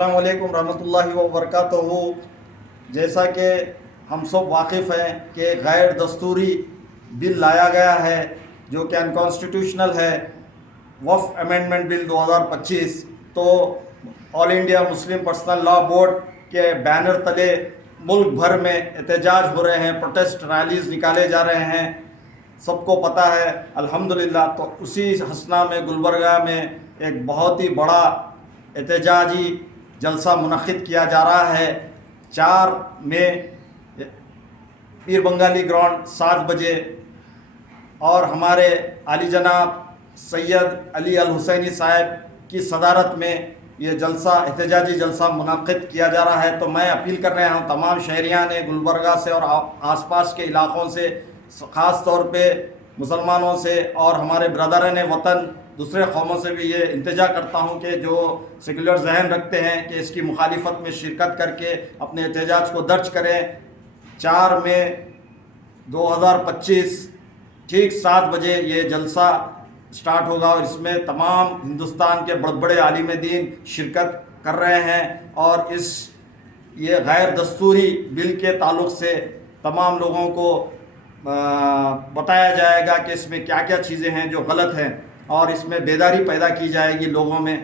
السلام علیکم رحمۃ اللہ وبرکاتہ۔ جیسا کہ ہم سب واقف ہیں کہ غیر دستوری بل لایا گیا ہے جو کہ انکانسٹیٹیوشنل ہے، وقف امینڈمنٹ بل 2025۔ تو آل انڈیا مسلم پرسنل لا بورڈ کے بینر تلے ملک بھر میں احتجاج ہو رہے ہیں، پروٹیسٹ ریلیز نکالے جا رہے ہیں، سب کو پتہ ہے الحمدللہ۔ تو اسی ہسنا میں گلبرگہ میں ایک بہت ہی بڑا احتجاجی جلسہ منعقد کیا جا رہا ہے 4 مئی پیر بنگالی گراؤنڈ 7 بجے، اور ہمارے عالی جناب سید علی الحسینی صاحب کی صدارت میں یہ جلسہ احتجاجی جلسہ منعقد کیا جا رہا ہے۔ تو میں اپیل کر رہا ہوں تمام شہریان گلبرگہ سے اور آس پاس کے علاقوں سے، خاص طور پہ مسلمانوں سے اور ہمارے برادران وطن دوسرے قوموں سے بھی یہ التجا کرتا ہوں کہ جو سیکولر ذہن رکھتے ہیں کہ اس کی مخالفت میں شرکت کر کے اپنے احتجاج کو درج کریں۔ 4 مئی 2025 ٹھیک 7 بجے یہ جلسہ سٹارٹ ہوگا، اور اس میں تمام ہندوستان کے بڑے بڑے عالم دین شرکت کر رہے ہیں، اور یہ غیر دستوری بل کے تعلق سے تمام لوگوں کو بتایا جائے گا کہ اس میں کیا کیا چیزیں ہیں جو غلط ہیں، اور اس میں بیداری پیدا کی جائے گی لوگوں میں۔